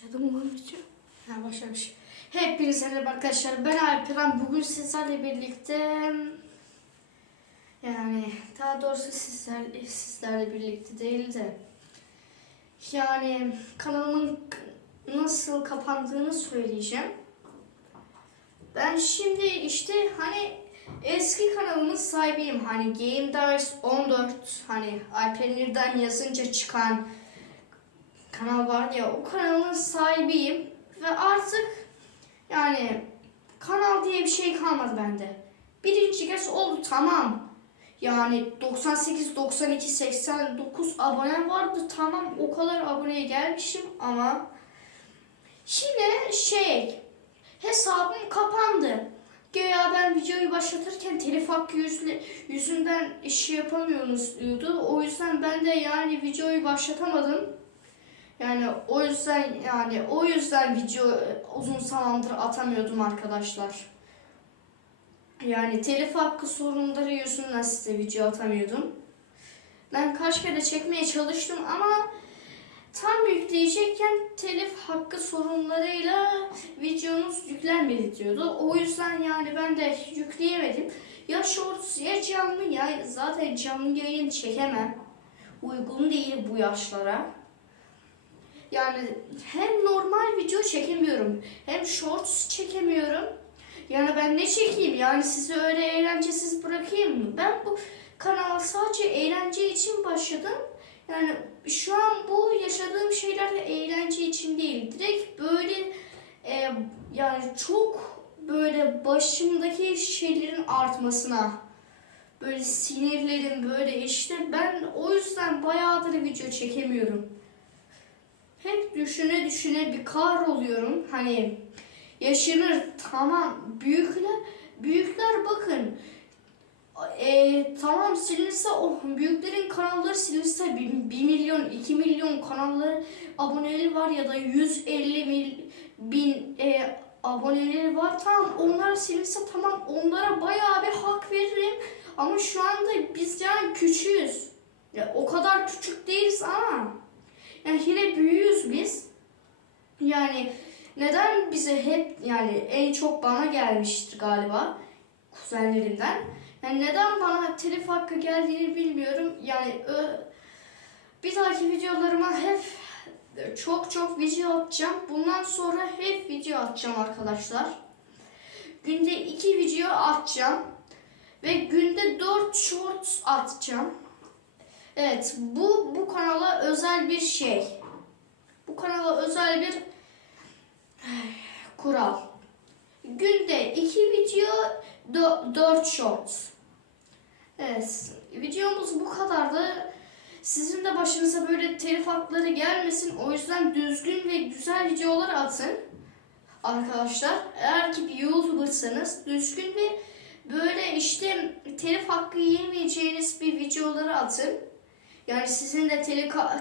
Başladı mı video? Ha başlamış. Hepinize merhaba arkadaşlar. Ben Alperen. Bugün sizlerle birlikte yani daha doğrusu sizler, sizlerle birlikte değil de yani kanalımın nasıl kapandığını söyleyeceğim. Ben şimdi işte hani eski kanalımın sahibiyim. Hani Game Dice 14 hani Alperenir'den yazınca çıkan kanal vardı ya o kanalın sahibiyim ve artık yani kanal diye bir şey kalmadı bende. Birinci kez oldu tamam. Yani 98, 92, 89 abone vardı tamam o kadar aboneye gelmişim ama yine şey hesabım kapandı. Göya ben videoyu başlatırken telif hakkı yüzle- yüzünden işi yapamıyorsunuz diyordu. O yüzden ben de yani videoyu başlatamadım. Yani o yüzden yani o yüzden video uzun zamandır atamıyordum arkadaşlar. Yani telif hakkı sorunları yüzünden size video atamıyordum. Ben kaç kere çekmeye çalıştım ama tam yükleyecekken telif hakkı sorunlarıyla videonuz yüklenmedi diyordu. O yüzden yani ben de yükleyemedim. Ya shorts ya canlı ya zaten canlı yayın çekemem. Uygun değil bu yaşlara. Yani hem normal video çekemiyorum hem shorts çekemiyorum. Yani ben ne çekeyim yani sizi öyle eğlencesiz bırakayım mı? Ben bu kanala sadece eğlence için başladım. Yani şu an bu yaşadığım şeyler de eğlence için değil. Direkt böyle e, yani çok böyle başımdaki şeylerin artmasına böyle sinirlerim böyle işte ben o yüzden bayağıdır video çekemiyorum hep düşüne düşüne bir kar oluyorum. Hani yaşanır tamam büyükler büyükler bakın e, tamam silinirse o büyüklerin kanalları silinirse 1 milyon 2 milyon kanalları aboneleri var ya da 150 mil, bin e, aboneleri var. Tamam onlar silinirse tamam onlara bayağı bir hak veririm. Ama şu anda biz yani küçüğüz. Ya, o kadar küçük değiliz ama yani yine büyüğüz biz. Yani neden bize hep yani en çok bana gelmiştir galiba kuzenlerimden. Yani neden bana telif hakkı geldiğini bilmiyorum. Yani bir dahaki videolarıma hep çok çok video atacağım. Bundan sonra hep video atacağım arkadaşlar. Günde iki video atacağım. Ve günde 4 shorts atacağım. Evet, bu bu kanala özel bir şey. Bu kanala özel bir kural. Günde iki video, dö- dört shorts. Evet, videomuz bu kadardı. Sizin de başınıza böyle telif hakları gelmesin. O yüzden düzgün ve güzel videolar atın. Arkadaşlar, eğer ki bir YouTuber'sanız düzgün ve böyle işte telif hakkı yemeyeceğiniz bir videoları atın. Yani sizin de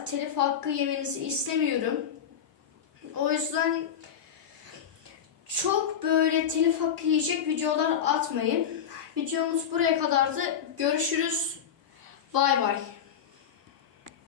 telif, hakkı yemenizi istemiyorum. O yüzden çok böyle telif hakkı yiyecek videolar atmayın. Videomuz buraya kadardı. Görüşürüz. Bay bay.